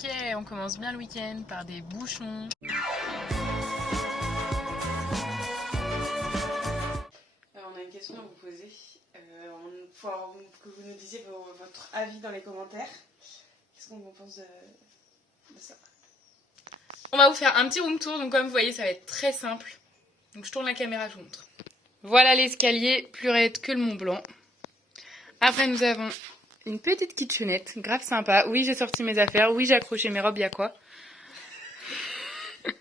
Ok, on commence bien le week-end par des bouchons. On a une question à vous poser. Il faut que vous nous disiez votre avis dans les commentaires. Qu'est-ce qu'on pense de ça? On va vous faire un petit room tour, donc comme vous voyez, ça va être très simple. Donc je tourne la caméra, je vous montre. Voilà l'escalier, plus raide que le Mont Blanc. Après, nous avons une petite kitchenette, grave sympa. Oui, j'ai sorti mes affaires. Oui, j'ai accroché mes robes, il y a quoi?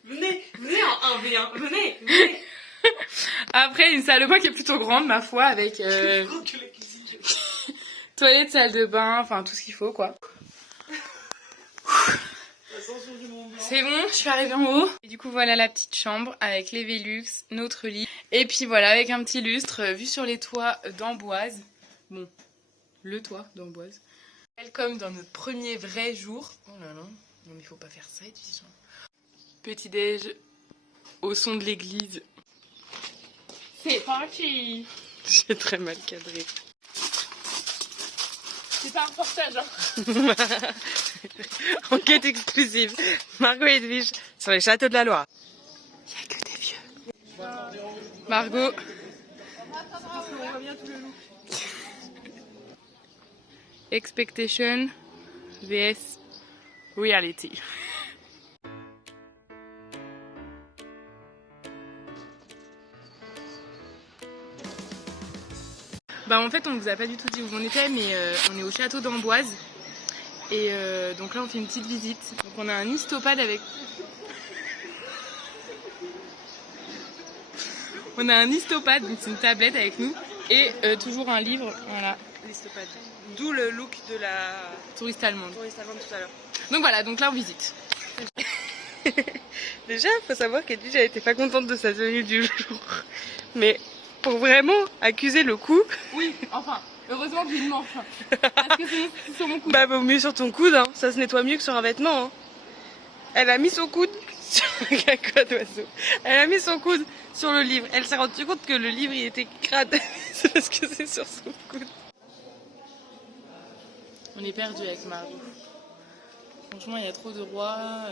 Venez en 1v1, venez. Après, une salle de bain qui est plutôt grande, ma foi, avec toilette, salle de bain, enfin tout ce qu'il faut, quoi. C'est bon, je suis arrivée en haut. Et du coup, voilà la petite chambre avec les Velux, notre lit. Et puis voilà, avec un petit lustre, vue sur les toits d'Amboise. Bon, le toit d'Amboise. Welcome dans notre premier vrai jour. Oh là là, non mais faut pas faire ça, Edwige. Petit déj au son de l'église. C'est parti. J'ai très mal cadré. C'est pas un reportage, hein. Enquête exclusive. Margot et Edwige sur les châteaux de la Loire. Il n'y a que des vieux. Margot. Expectation vs reality. Bah en fait on vous a pas du tout dit où on était, mais on est au château d'Amboise. Et donc là on fait une petite visite. Donc on a un histopade avec... On a un histopade, donc c'est une tablette avec nous. Et toujours un livre, voilà. L'histopade. D'où le look de la Touriste allemande. touriste allemande tout à l'heure. Donc voilà, donc là on visite. Déjà, faut savoir qu'Edwige elle était pas contente de sa tenue du jour. Mais pour vraiment accuser le coup... Oui, enfin, heureusement que j'ai une manche. Parce que c'est sur mon coude. Bah vaut mieux sur ton coude, hein. Ça se nettoie mieux que sur un vêtement. Hein. Elle a mis son coude sur un caca d'oiseau. Elle a mis son coude sur le livre. Elle s'est rendue compte que le livre il était crade. C'est parce que c'est sur son coude. On est perdu avec Margot. Franchement, il y a trop de rois.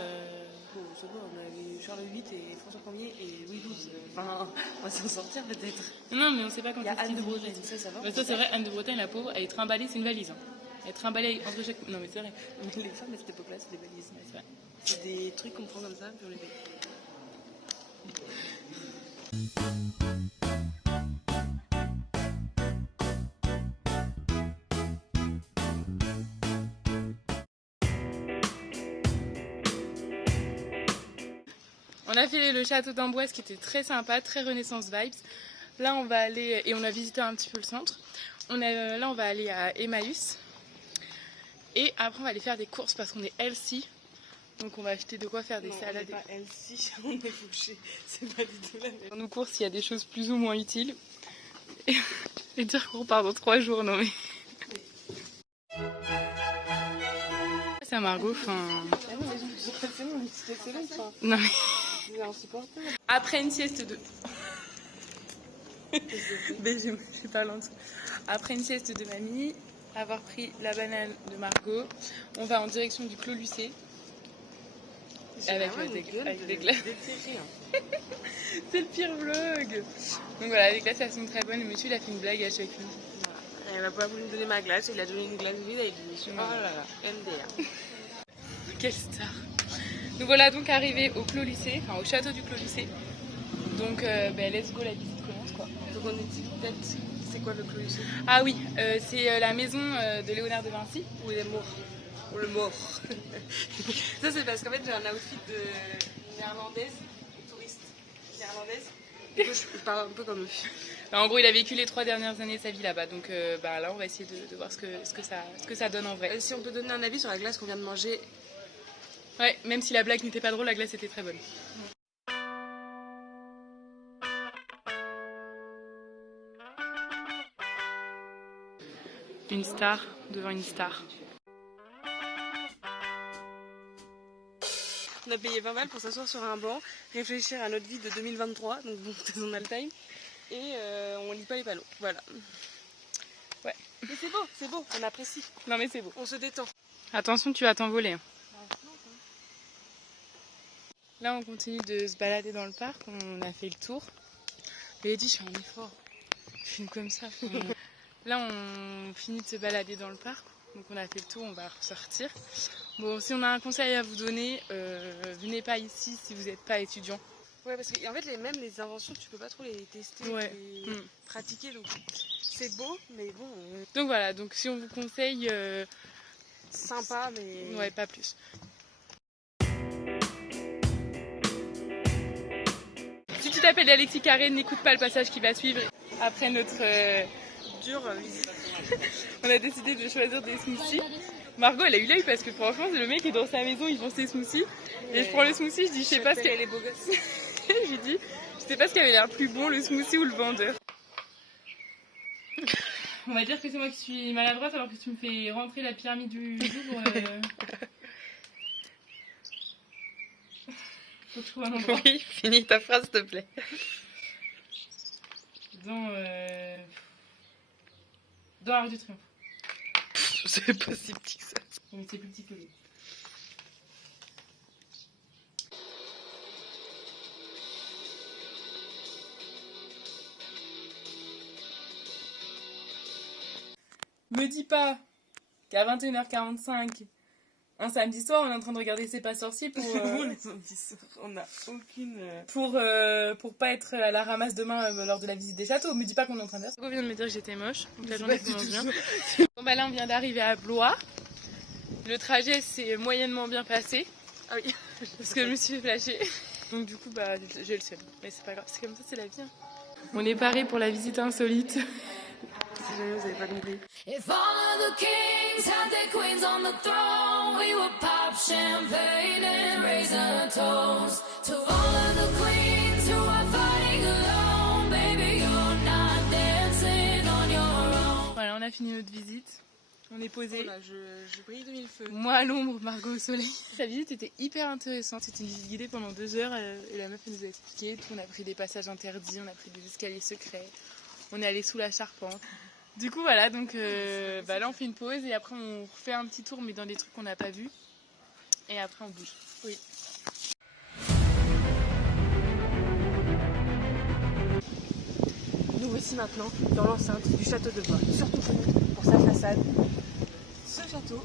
Bon, c'est bon, on a eu Charles VIII et François Ier et Louis XII. Enfin, on va s'en sortir peut-être. Non, mais on sait pas quand Il y a est-ce Anne de qu'ils Bretagne, disent. ça va. Bah, ça, c'est vrai, Anne de Bretagne, la pauvre, elle est trimballée, c'est une valise. Hein. Elle est trimballée entre chaque. Non, mais c'est vrai. Les femmes à cette époque-là, c'est des valises. Ouais, c'est vrai. C'est des trucs qu'on prend comme ça, puis on les met. On a fait le château d'Amboise qui était très sympa, très Renaissance vibes. Là, on va aller, et on a visité un petit peu le centre. Là, on va aller à Emmaüs. Et après, on va aller faire des courses parce qu'on est healthy. Donc, on va acheter de quoi faire des salades. On n'est pas healthy, on est fauché. C'est pas du tout la même. Dans nos courses, il y a des choses plus ou moins utiles. Et dire qu'on repart dans 3 jours, non mais... C'est à Margot, enfin... Non mais... C'est insupportable. Après une sieste de... Je parle en dessous. Après une sieste de mamie, avoir pris la banane de Margot, on va en direction du Clos Lucé. Avec des glaces. C'est le pire vlog. Donc voilà, les glaces elles sont très bonnes. Le monsieur il a fait une blague à chacune. Elle n'a pas voulu me donner ma glace, il a donné une glace vide et il dit oh là là, MDR. Quelle star. Nous voilà donc arrivés au Clos Lucé, enfin au château du Clos Lucé. Donc let's go, la visite commence quoi. Donc on est dit peut-être, c'est quoi le Clos Lucé? Ah oui, c'est la maison de Léonard de Vinci. Où il est mort. Ou le mort. Ça c'est parce qu'en fait j'ai un outfit de néerlandaise, touriste néerlandaise. Du coup je parle un peu comme eux. Alors, en gros, il a vécu les 3 dernières années de sa vie là-bas. Donc là, on va essayer de voir ce que ça donne en vrai. Si on peut donner un avis sur la glace qu'on vient de manger. Ouais, même si la blague n'était pas drôle, la glace était très bonne. Une star devant une star. On a payé 20 balles pour s'asseoir sur un banc, réfléchir à notre vie de 2023, donc bon, on a le time, et on lit pas les panneaux, voilà. Ouais. Mais c'est beau, on apprécie. Non mais c'est beau. On se détend. Attention, tu vas t'envoler. Là, on continue de se balader dans le parc. On a fait le tour. Je lui ai dit, je fais un effort. Je filme comme ça. Là, on finit de se balader dans le parc. Donc, on a fait le tour, on va ressortir. Bon, si on a un conseil à vous donner, venez pas ici si vous n'êtes pas étudiant. Ouais, parce que en fait, même les inventions, tu peux pas trop les tester, Ouais. les pratiquer. Donc, c'est beau, mais bon. Donc voilà, donc si on vous conseille, Sympa, mais. ouais, pas plus. Si tu t'appelles Alexis Carré, n'écoute pas le passage qui va suivre. Après notre Dur visite. on a décidé de choisir des smoothies. Margot, elle a eu l'œil parce que franchement, le mec est dans sa maison, il vend ses smoothies. Et je prends le smoothie, je dis, je sais pas ce qu'elle les beaux gosses. je lui dis, je sais pas ce qui avait l'air plus bon, le smoothie ou le vendeur. On va dire que c'est moi qui suis maladroite alors que tu me fais rentrer la pyramide du Louvre. Faut que je trouve un endroit. Oui, finis ta phrase, s'il te plaît. Dans l'Arc du Triomphe. C'est pas si petit que ça. Mais c'est plus petit que lui. Me dis pas qu'à 21h45, un samedi soir, on est en train de regarder C'est pas sorcier pour... On n'a aucune... pour pas être à la ramasse demain lors de la visite des châteaux. Me dis pas qu'on est en train de faire ça. On vient de me dire que j'étais moche, donc la journée commence bien. Bon bah là on vient d'arriver à Blois. Le trajet s'est moyennement bien passé. Ah oui. Parce que je me suis fait flasher. Donc du coup bah j'ai le seum. Mais c'est pas grave, c'est comme ça, c'est la vie. Hein. On est paré pour la visite insolite. Si jamais vous avez pas compris. If all of the kings had their queens on the throne, we would pop champagne and raise a toast to all of the queens who are fighting alone. Baby, you're not dancing on your own. Voilà, on a fini notre visite. On est posé. Voilà, je brille de mille feux. Moi à l'ombre, Margot au soleil. La visite était hyper intéressante. C'était une visite guidée pendant 2 heures et la meuf elle nous a expliqué tout. On a pris des passages interdits, on a pris des escaliers secrets. On est allé sous la charpente. Du coup voilà, donc là on fait une pause et après on refait un petit tour mais dans des trucs qu'on n'a pas vus. Et après on bouge. Oui. Nous voici maintenant dans l'enceinte du château de Blois, surtout connu pour sa façade. Ce château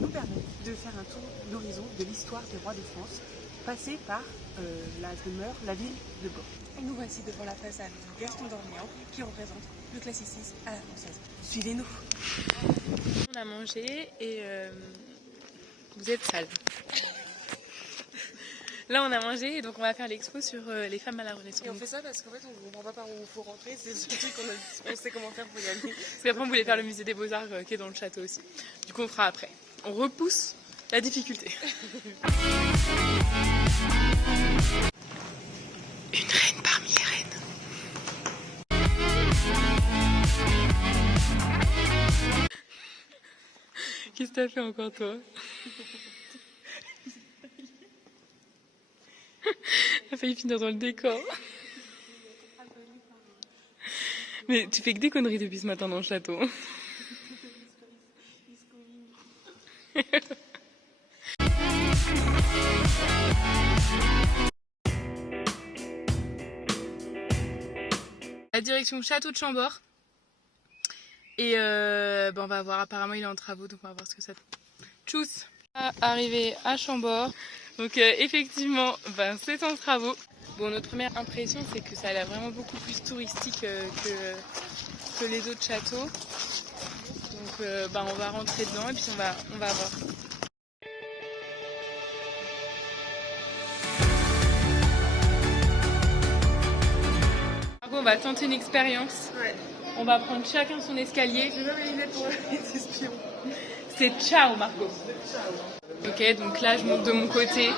nous permet de faire un tour d'horizon de l'histoire des rois de France, passé par la demeure, la ville de Blois. Et nous voici devant la façade de Gaston d'Orléans qui représente le classicisme à la française. Suivez-nous. On a mangé et vous êtes sales. Là on a mangé et donc on va faire l'expo sur les femmes à la Renaissance. Et on fait ça parce qu'en fait on ne comprend pas par où il faut rentrer, c'est ce truc qu'on sait comment faire pour y aller. Parce qu'après on voulait faire le musée des Beaux-Arts qui est dans le château aussi. Du coup on fera après. On repousse la difficulté. Une reine parmi les reines. Qu'est-ce que t'as fait encore toi? Elle a failli finir dans le décor. Mais tu fais que des conneries depuis ce matin dans le château. La direction château de Chambord. Et on va voir, apparemment il est en travaux, donc on va voir ce que ça fait. Tchuss! Arrivé à Chambord. Donc effectivement, c'est en travaux. Bon, notre première impression, c'est que ça a l'air vraiment beaucoup plus touristique que les autres châteaux. Donc on va rentrer dedans et puis on va voir. Margot, on va tenter une expérience. Ouais. On va prendre chacun son escalier. J'ai même les lunettes pour les espions. C'est ciao Margot. Ok, donc là je monte de mon côté.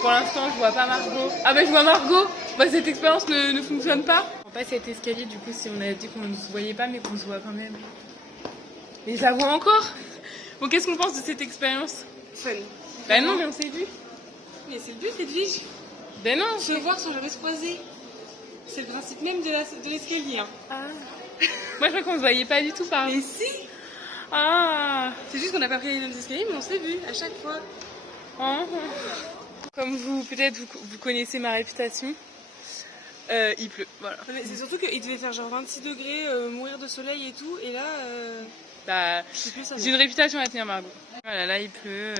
Pour l'instant je vois pas Margot. Ah bah je vois Margot. Bah cette expérience ne fonctionne pas. On passe cet escalier du coup si on a dit qu'on ne se voyait pas mais qu'on se voit quand même. Et je la vois encore. Bon, qu'est-ce qu'on pense de cette expérience? Fun. Bah non mais on s'est vu. Mais c'est le but, Edwige. Ben non. Se voir sans jamais se croiser. C'est le principe même de l'escalier. Hein. Ah. Moi je crois qu'on se voyait pas du tout par Mais si. Ah. C'est juste qu'on n'a pas pris les mêmes escaliers, mais on s'est vu à chaque fois. Oh. Comme peut-être vous connaissez ma réputation, il pleut, voilà. Mais c'est surtout qu'il devait faire genre 26 degrés, mourir de soleil et tout, et là, Bah, c'est plus ça. j'ai une réputation à tenir, Margot. Voilà, là il pleut,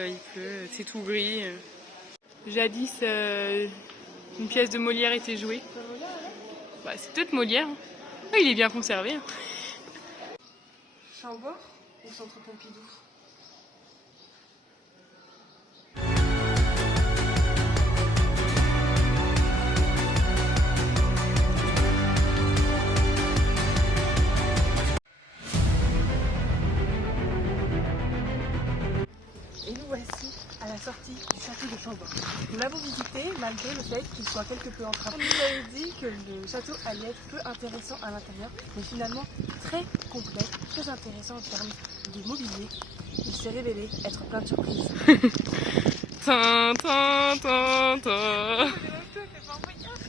c'est tout gris. Jadis, une pièce de Molière était jouée. Bah, c'est peut-être Molière. Hein. Oh, il est bien conservé. Hein. Chambord ou Centre Pompidou? Et nous voici à la sortie du château de Chambord. Nous l'avons visité malgré le fait qu'il soit quelque peu entravé. On nous avait dit que le château allait être peu intéressant à l'intérieur, mais finalement très complet, très intéressant en termes de mobilier. Il s'est révélé être plein de surprises.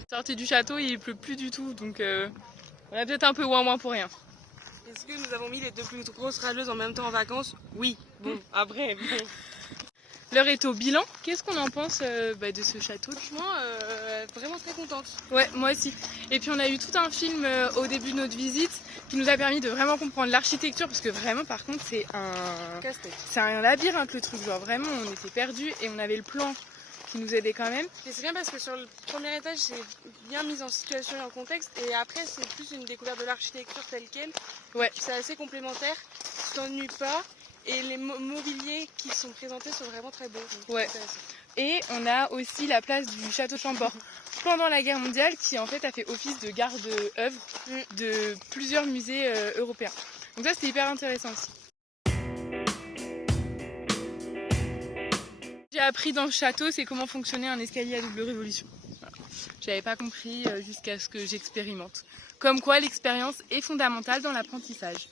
Sortie du château, il pleut plus du tout, donc on a peut-être un peu ouin pour rien. Est-ce que nous avons mis les deux plus grosses râleuses en même temps en vacances? Oui. Bon, après, bon. L'heure est au bilan. Qu'est-ce qu'on en pense de ce château? Franchement, vraiment très contente. Ouais, moi aussi. Et puis on a eu tout un film au début de notre visite qui nous a permis de vraiment comprendre l'architecture, parce que vraiment, par contre, c'est un labyrinthe le truc. Genre vraiment, on était perdus et on avait le plan qui nous aidait quand même. Et c'est bien parce que sur le premier étage, c'est bien mis en situation et en contexte, et après, c'est plus une découverte de l'architecture telle quelle. Ouais. C'est assez complémentaire, tu t'ennuies pas. Et les mobiliers qui sont présentés sont vraiment très beaux. Ouais. Et on a aussi la place du château Chambord pendant la guerre mondiale, qui en fait a fait office de garde-œuvre de plusieurs musées européens. Donc ça, c'était hyper intéressant aussi. J'ai appris dans le château, c'est comment fonctionnait un escalier à double révolution. Voilà. J'avais pas compris jusqu'à ce que j'expérimente. Comme quoi, l'expérience est fondamentale dans l'apprentissage.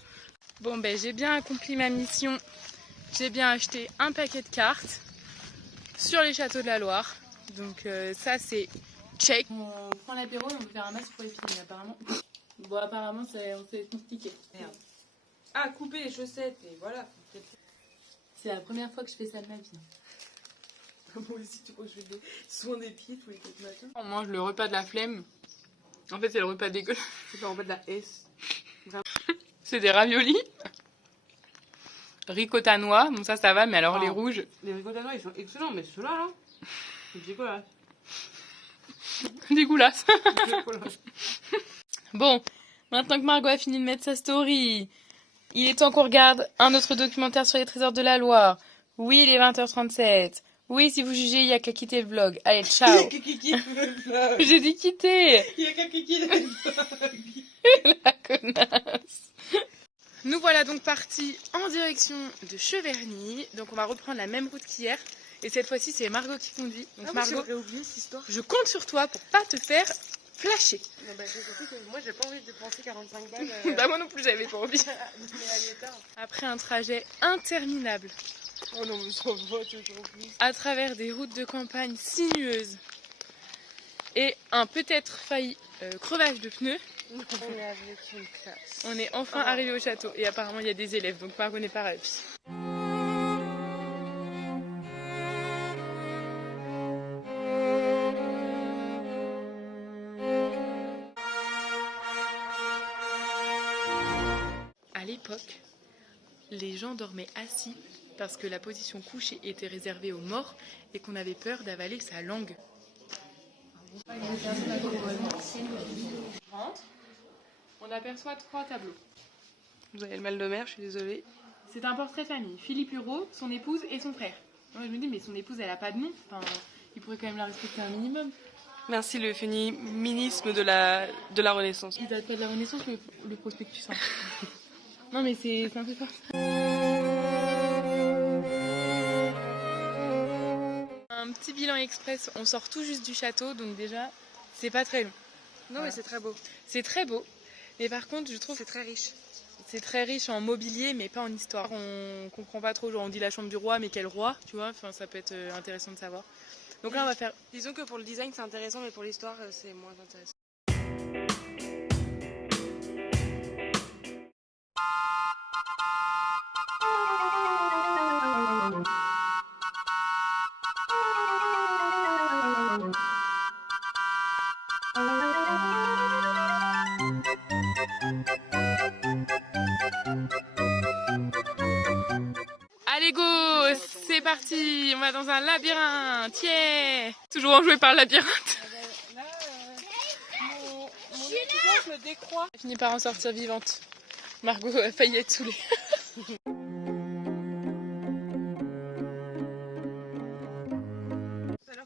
Bon, ben j'ai bien accompli ma mission. J'ai bien acheté un paquet de cartes sur les châteaux de la Loire. Donc ça, c'est check. On prend l'apéro et on peut faire un masque pour les filles, apparemment. Bon, apparemment, c'est compliqué. Merde. Ah, couper les chaussettes, et voilà. C'est la première fois que je fais ça de ma vie. Moi aussi, tu vois, je fais des soins des pieds tous les 4 matins. On mange le repas de la flemme. En fait, c'est le repas dégueulasse. C'est le repas de la S. Vraiment. C'est des raviolis. Ricotta noix, bon ça va, mais alors les rouges. Les ricotta noix, ils sont excellents, mais ceux-là, là, c'est dégueulasse. Dégueulasse. Bon, maintenant que Margot a fini de mettre sa story, il est temps qu'on regarde un autre documentaire sur les trésors de la Loire. Oui, il est 20h37. Oui, si vous jugez, il n'y a qu'à quitter le vlog. Allez, ciao. Il y a qu'à quitter le vlog. J'ai dit quitter. Il y a qu'à quitter le vlog. La connasse. Nous voilà donc partis en direction de Cheverny. Donc on va reprendre la même route qu'hier. Et cette fois-ci, c'est Margot qui conduit. Donc Margot, j'ai oublié cette histoire. je compte sur toi pour pas te faire flasher. Non, bah, surtout que moi, j'ai pas envie de dépenser 45 balles. Bah moi non plus, j'avais pas envie. Mais elle est tard. Après un trajet interminable, Oh non, mais ça va toujours plus. à travers des routes de campagne sinueuses et un peut-être failli crevage de pneus, On est avec une classe. on est enfin arrivé au château. Et apparemment, il y a des élèves, donc Margot n'est pas ravie. À l'époque, les gens dormaient assis parce que la position couchée était réservée aux morts et qu'on avait peur d'avaler sa langue. On aperçoit 3 tableaux. Vous avez le mal de mer, je suis désolée. C'est un portrait de famille. Philippe Hureau, son épouse et son frère. Moi, je me dis, mais son épouse, elle a pas de nom. Enfin, il pourrait quand même la respecter un minimum. Merci le féminisme de la Renaissance. Il date pas de la Renaissance, le prospectus. Hein. Non, mais c'est un peu fort. Un petit bilan express. On sort tout juste du château, donc déjà, c'est pas très long. Non, Voilà. mais c'est très beau. C'est très beau. Mais par contre, je trouve C'est très riche. c'est très riche en mobilier, mais pas en histoire. On comprend pas trop. Genre, on dit la chambre du roi, mais quel roi, tu vois. Enfin, ça peut être intéressant de savoir. Donc là, on va faire. Disons que pour le design, c'est intéressant, mais pour l'histoire, c'est moins intéressant. est parti. On va dans un labyrinthe. Yeah. Toujours enjoué par le labyrinthe. Là, mon enthousiasme décroît. Elle finit par en sortir vivante. Margot a failli être saoulée.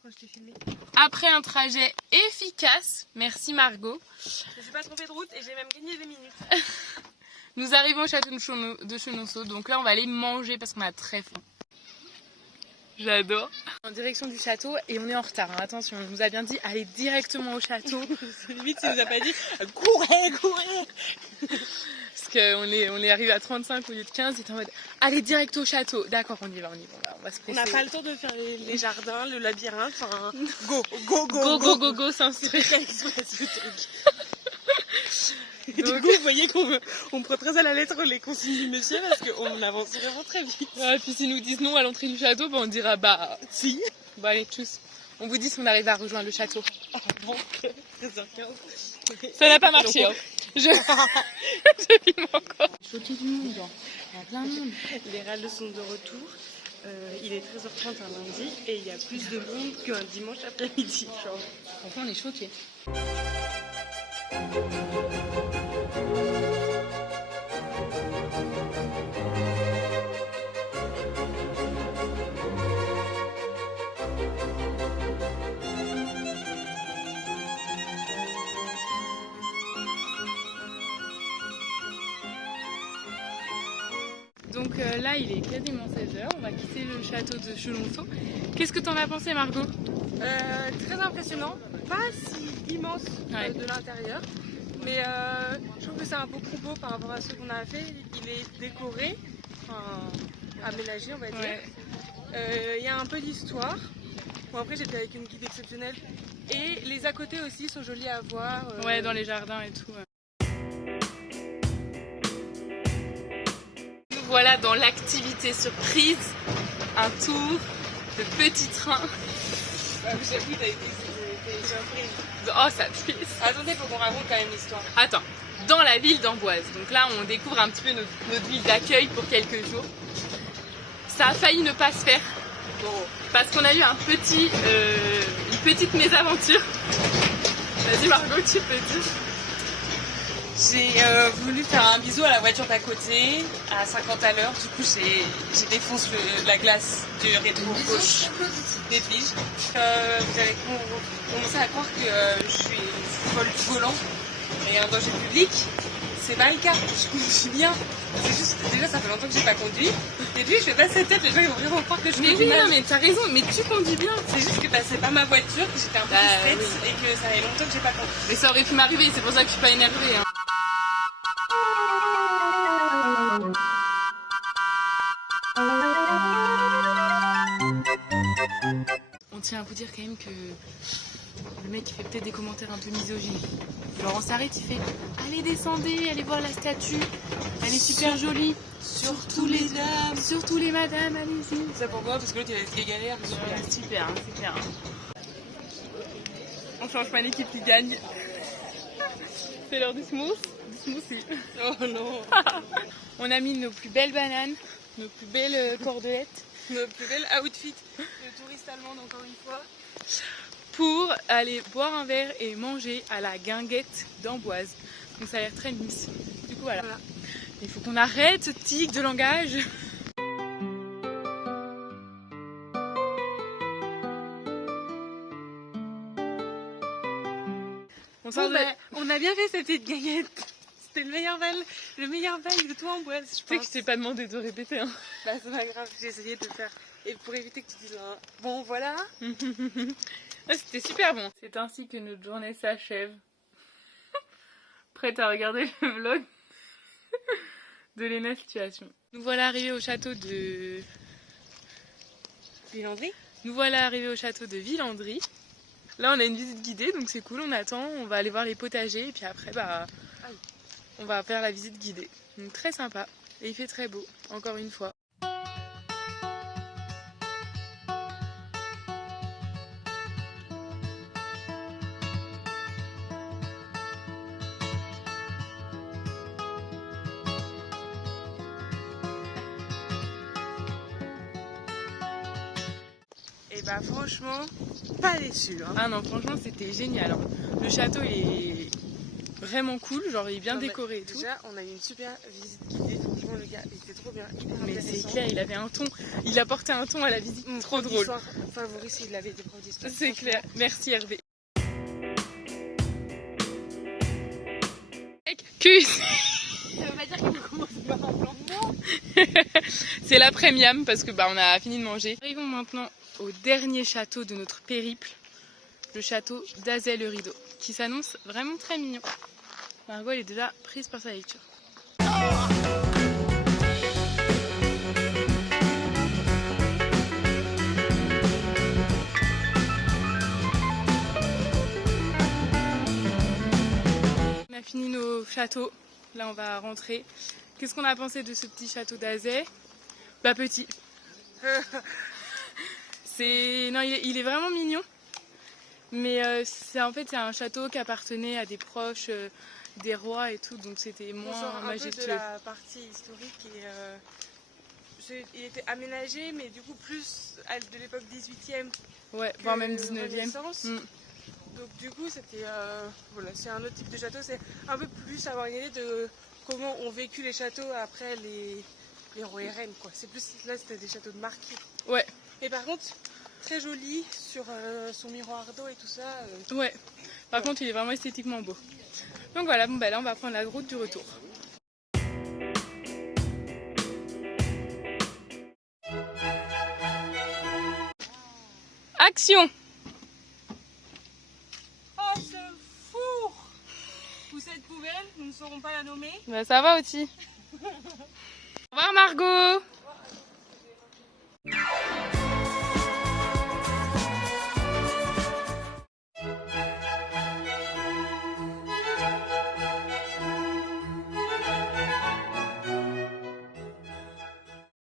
Quand je t'ai filmé. Après un trajet efficace, merci Margot, Je suis pas trompée de route et j'ai même gagné des minutes. nous arrivons au château de Chenonceau. Donc là, on va aller manger parce qu'on a très faim. J'adore. En direction du château et on est en retard. Hein. Attention, on nous a bien dit allez directement au château. Limite, si nous a pas dit courez, courez. Parce qu'on est arrivé à 35 au lieu de 15. Il était en mode allez direct au château. D'accord, on y va. On va se On presser. n'a pas le temps de faire les jardins, le labyrinthe. Enfin, go, s'instruire. Et du coup, vous voyez qu'on prend très à la lettre les consignes du monsieur parce qu'on avance vraiment très vite. Ouais, puis s'ils nous disent non à l'entrée du château, bah, on dira bah Si. Bon allez, tchuss. On vous dit si on arrive à rejoindre le château. Avant 13h15. Ça n'a pas marché. Hein. Je filme encore. Choqué du monde. Il y a plein de monde. Les râles sont de retour. Il est 13h30 un lundi et il y a plus de monde qu'un dimanche après-midi. Genre. Franchement, on est choqués. Donc là, il est quasiment 16h. On va quitter le château de Chenonceau. Qu'est-ce que t'en as pensé, Margot? Très impressionnant. Pas si immense Ouais. de l'intérieur. Mais je trouve que c'est un beau propos par rapport à ce qu'on a fait. Il est décoré, enfin aménagé on va dire. Ouais. Il y a un peu d'histoire. Bon après j'étais avec une guide exceptionnelle. Et les à côté aussi sont jolis à voir. Ouais, dans les jardins et tout. Nous voilà dans l'activité surprise. Un tour de petit train. J'avoue t'as été surprise. Oh, ça pisse. Attendez, faut qu'on raconte quand même l'histoire. Attends, dans la ville d'Amboise. Donc là, on découvre un petit peu notre ville d'accueil pour quelques jours. Ça a failli ne pas se faire. Bon. Parce qu'on a eu une petite mésaventure. Vas-y Margot, tu peux dire. J'ai voulu faire un bisou à la voiture d'à côté à 50 à l'heure. Du coup, j'ai défoncé la glace du rétro gauche des tiges. Vous avez commencé à croire que je suis folle du volant et un danger public. C'est pas le cas. Je conduis bien. C'est juste déjà ça fait longtemps que j'ai pas conduit. Et puis je fais pas cette tête. Les gens ils vont vraiment croire que je Mais conduis oui, mal. non, mais t'as raison, mais tu conduis bien. C'est juste que c'est pas ma voiture, que j'étais un peu distraite et que ça fait longtemps que j'ai pas conduit. Mais ça aurait pu m'arriver, c'est pour ça que je suis pas énervée. Hein. On tient à vous dire quand même que le mec il fait peut-être des commentaires un peu misogynes. Genre on s'arrête, il fait allez descendez, allez voir la statue, elle est super jolie. Surtout les dames, surtout les madames, allez-y. Ça pourquoi? Parce que l'autre il a galère. Super, super. On change pas l'équipe qui gagne. C'est l'heure du smoothie. Oh non. On a mis nos plus belles bananes, nos plus belles cordelettes. Notre plus belle outfit de touriste allemande encore une fois. Pour aller boire un verre et manger à la guinguette d'Amboise. Donc ça a l'air très nice. Du coup voilà. Il faut qu'on arrête ce tic de langage. On a bien fait cette petite guinguette. C'était le meilleur bal de tout Amboise, je Tu sais que pense. je t'ai pas demandé de répéter. Hein. Bah c'est pas grave, j'ai essayé de le faire. Et pour éviter que tu dises un bon voilà. C'était super bon. C'est ainsi que notre journée s'achève. Prête à regarder le vlog de Léna Situation. Nous voilà arrivés au château de... Villandry. Nous voilà arrivés au château de Villandry. Là on a une visite guidée donc c'est cool, on attend, on va aller voir les potagers et puis après bah on va faire la visite guidée. Donc très sympa et il fait très beau, encore une fois. bah franchement, pas déçu. Hein. Ah non, franchement, c'était génial. Hein. Le château, il est vraiment cool, genre il est bien décoré et tout. Déjà, on a eu une super visite guidée. Franchement, le gars, il était trop bien. Mais c'est clair, il avait un ton, il apportait un ton à la visite trop drôle. Favori s'il avait été prof d'histoire. C'est clair, merci Hervé. Cus. Ça veut pas dire qu'il faut commencer par un plan de mort. C'est la premium parce que bah on a fini de manger. Arrivons maintenant au dernier château de notre périple, le château d'Azay-le-Rideau, qui s'annonce vraiment très mignon. Margot elle est déjà prise par sa lecture. On a fini nos châteaux, là on va rentrer. Qu'est-ce qu'on a pensé de ce petit château d'Azay? Bah petit. Non, il est vraiment mignon. Mais en fait c'est un château qui appartenait à des proches des rois et tout, donc c'était moins majestueux. Un peu de la partie historique il était aménagé, mais du coup plus de l'époque 18e. Ouais, voire même 19e. Donc du coup c'était voilà, c'est un autre type de château, c'est un peu plus avoir une idée de comment ont vécu les châteaux après les rois et reines quoi. C'est plus là c'était des châteaux de marquis. Ouais. Et par contre très joli sur son miroir d'eau et tout ça. Ouais. Par contre il est vraiment esthétiquement beau. Donc voilà, bon bah là on va prendre la route du retour. Action! Oh ce four! Ou cette poubelle, nous ne saurons pas la nommer. Bah ça va aussi. Au revoir Margot!